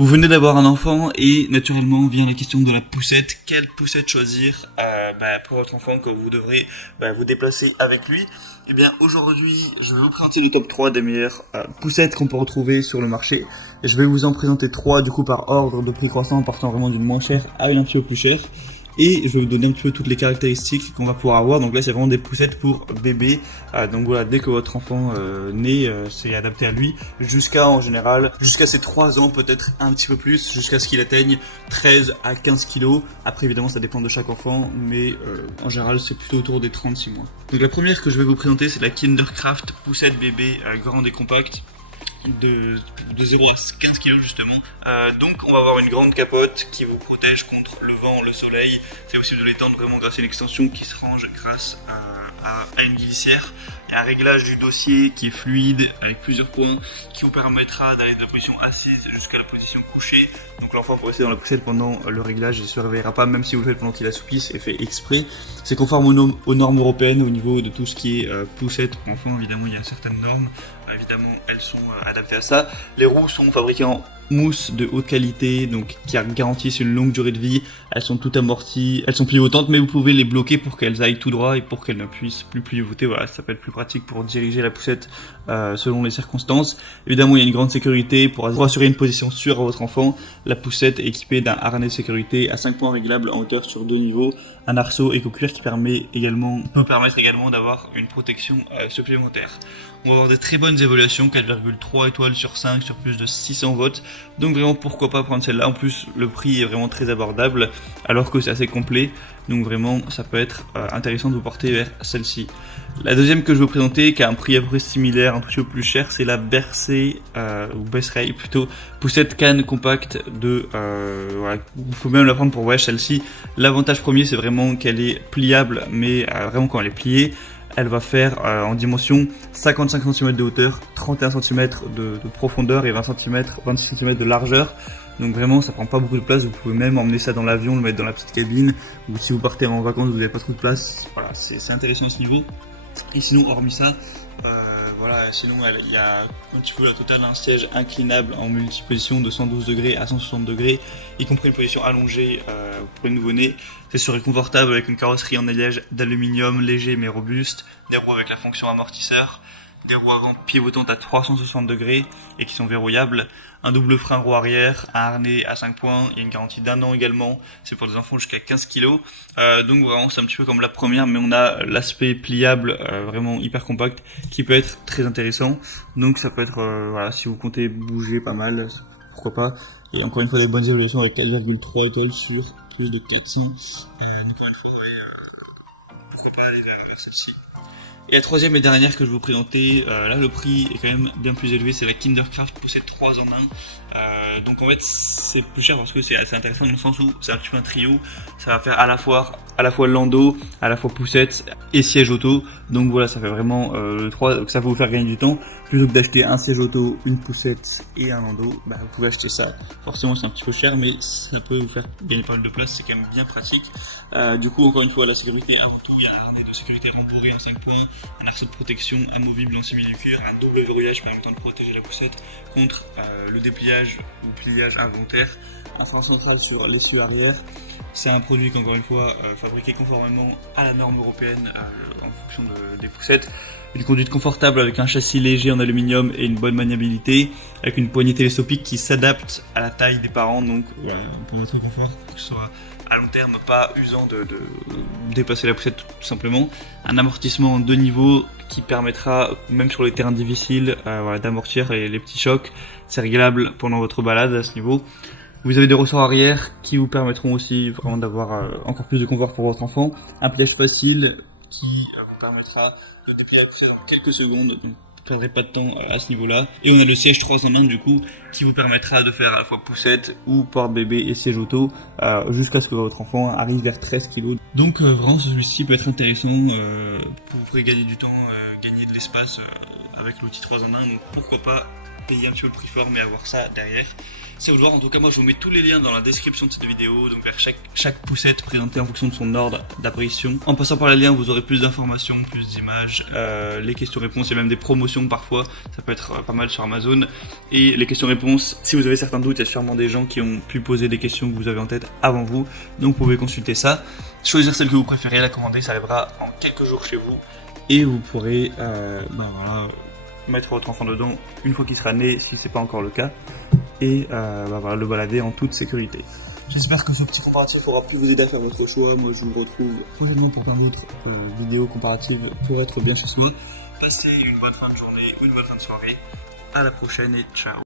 Vous venez d'avoir un enfant et naturellement vient la question de la poussette. Quelle poussette choisir pour votre enfant quand vous devrez vous déplacer avec lui? Eh bien aujourd'hui je vais vous présenter le top 3 des meilleures poussettes qu'on peut retrouver sur le marché. Et je vais vous en présenter 3 du coup par ordre de prix croissant, partant vraiment d'une moins chère à une un petit peu plus chère. Et je vais vous donner un petit peu toutes les caractéristiques qu'on va pouvoir avoir. Donc là c'est vraiment des poussettes pour bébé. Donc voilà, dès que votre enfant naît, c'est adapté à lui. En général, jusqu'à ses 3 ans, peut-être un petit peu plus, jusqu'à ce qu'il atteigne 13 à 15 kilos. Après évidemment ça dépend de chaque enfant, mais en général c'est plutôt autour des 36 mois. Donc la première que je vais vous présenter c'est la Kindercraft poussette bébé grande et compacte. De 0 à 15 kg justement. Donc on va avoir une grande capote qui vous protège contre le vent, le soleil. C'est possible de l'étendre vraiment grâce à une extension qui se range grâce à une glissière. Il y a un réglage du dossier qui est fluide avec plusieurs points qui vous permettra d'aller de la position assise jusqu'à la position couchée. Donc l'enfant peut rester dans la poussette pendant le réglage et ne se réveillera pas même si vous le faites pendant qu'il assouplit, c'est fait exprès. C'est conforme aux normes européennes au niveau de tout ce qui est poussette pour enfants. Évidemment il y a certaines normes. Évidemment, elles sont adaptées à ça. Les roues sont fabriquées en mousse de haute qualité, donc qui garantissent une longue durée de vie. Elles sont toutes amorties, elles sont pivotantes, mais vous pouvez les bloquer pour qu'elles aillent tout droit et pour qu'elles ne puissent plus pivoter. Voilà, ça peut être plus pratique pour diriger la poussette selon les circonstances. Évidemment, il y a une grande sécurité pour assurer une position sûre à votre enfant. La poussette est équipée d'un harnais de sécurité à 5 points réglables en hauteur sur 2 niveaux, un arceau éco-cuir qui peut permettre également d'avoir une protection supplémentaire. On va avoir des très bonnes évaluations, 4,3 étoiles sur 5 sur plus de 600 votes. Donc vraiment pourquoi pas prendre celle-là. En plus le prix est vraiment très abordable alors que c'est assez complet. Donc vraiment ça peut être intéressant de vous porter vers celle-ci. La deuxième que je vais vous présenter qui a un prix à peu près similaire, un petit peu plus cher, c'est la Bercé ou Besray plutôt, poussette canne compacte de vous pouvez même la prendre pour voyage celle-ci. L'avantage premier c'est vraiment qu'elle est pliable, mais vraiment quand elle est pliée, elle va faire en dimension 55 cm de hauteur, 31 cm de profondeur et 26 cm de largeur. Donc vraiment ça prend pas beaucoup de place, vous pouvez même emmener ça dans l'avion, le mettre dans la petite cabine, ou si vous partez en vacances vous n'avez pas trop de place, voilà, c'est intéressant à ce niveau. Et sinon hormis ça, sinon il y a un petit peu la totale un siège inclinable en multiposition de 112 degrés à 160 degrés, y compris une position allongée pour les nouveau-nés. C'est sûr et confortable avec une carrosserie en alliage d'aluminium léger mais robuste, des roues avec la fonction amortisseur, des roues avant pivotantes à 360 degrés et qui sont verrouillables, un double frein roue arrière, un harnais à 5 points et une garantie d'1 an également, c'est pour des enfants jusqu'à 15 kg. Donc vraiment c'est un petit peu comme la première, mais on a l'aspect pliable vraiment hyper compact qui peut être très intéressant. Donc ça peut être, si vous comptez bouger pas mal, pourquoi pas. Et encore une fois des bonnes évaluations avec 4,3 étoiles sur plus de 400. Encore une fois, pourquoi pas aller vers celle-ci. Et la troisième et dernière que je vais vous présenter, là le prix est quand même bien plus élevé, c'est la Kindercraft poussette 3 en 1. Donc en fait c'est plus cher parce que c'est assez intéressant dans le sens où c'est un petit peu un trio, ça va faire à la fois landau, à la fois poussette et siège auto. Donc voilà, ça fait vraiment le 3, donc ça peut vous faire gagner du temps. Plutôt que d'acheter un siège auto, une poussette et un landau, vous pouvez acheter ça. Forcément c'est un petit peu cher, mais ça peut vous faire gagner pas mal de place, c'est quand même bien pratique. Du coup encore une fois la sécurité avant tout, il y a un harnais de sécurité rembourré en 5 points, un arceau de protection amovible en simili-cuir, un double verrouillage permettant de protéger la poussette contre le dépliage ou pliage involontaire, un frein central sur l'essieu arrière. C'est un produit qu'encore une fois fabriqué conformément à la norme européenne en fonction des poussettes. Une conduite confortable avec un châssis léger en aluminium et une bonne maniabilité, avec une poignée télescopique qui s'adapte à la taille des parents, donc pour votre confort, pour que ce soit à long terme pas usant de déplacer la poussette tout simplement. Un amortissement en 2 niveaux qui permettra, même sur les terrains difficiles, d'amortir les petits chocs. C'est réglable pendant votre balade à ce niveau. Vous avez des ressorts arrière qui vous permettront aussi vraiment d'avoir encore plus de confort pour votre enfant. Un pliage facile qui vous permettra de déplier la poussette en quelques secondes. Donc, vous ne perdrez pas de temps à ce niveau-là. Et on a le siège 3 en 1 du coup qui vous permettra de faire à la fois poussette ou porte-bébé et siège auto jusqu'à ce que votre enfant arrive vers 13 kg. Donc vraiment celui-ci peut être intéressant. Vous pourrez gagner du temps, gagner de l'espace avec l'outil 3 en 1. Donc pourquoi pas payer un petit peu le prix fort mais avoir ça derrière. C'est au voir. En tout cas, moi je vous mets tous les liens dans la description de cette vidéo, donc vers chaque poussette présentée en fonction de son ordre d'apparition. En passant par les liens, vous aurez plus d'informations, plus d'images, les questions-réponses, il y a même des promotions parfois, ça peut être pas mal sur Amazon. Et les questions-réponses, si vous avez certains doutes, il y a sûrement des gens qui ont pu poser des questions que vous avez en tête avant vous, donc vous pouvez consulter ça. Choisir celle que vous préférez, la commander, ça arrivera en quelques jours chez vous. Et vous pourrez mettre votre enfant dedans une fois qu'il sera né, si c'est pas encore le cas, et le balader en toute sécurité. J'espère que ce petit comparatif aura pu vous aider à faire votre choix. Moi je vous retrouve prochainement pour plein d'autres vidéos comparatives pour être bien chez soi. Passez une bonne fin de journée, une bonne fin de soirée. À la prochaine et ciao.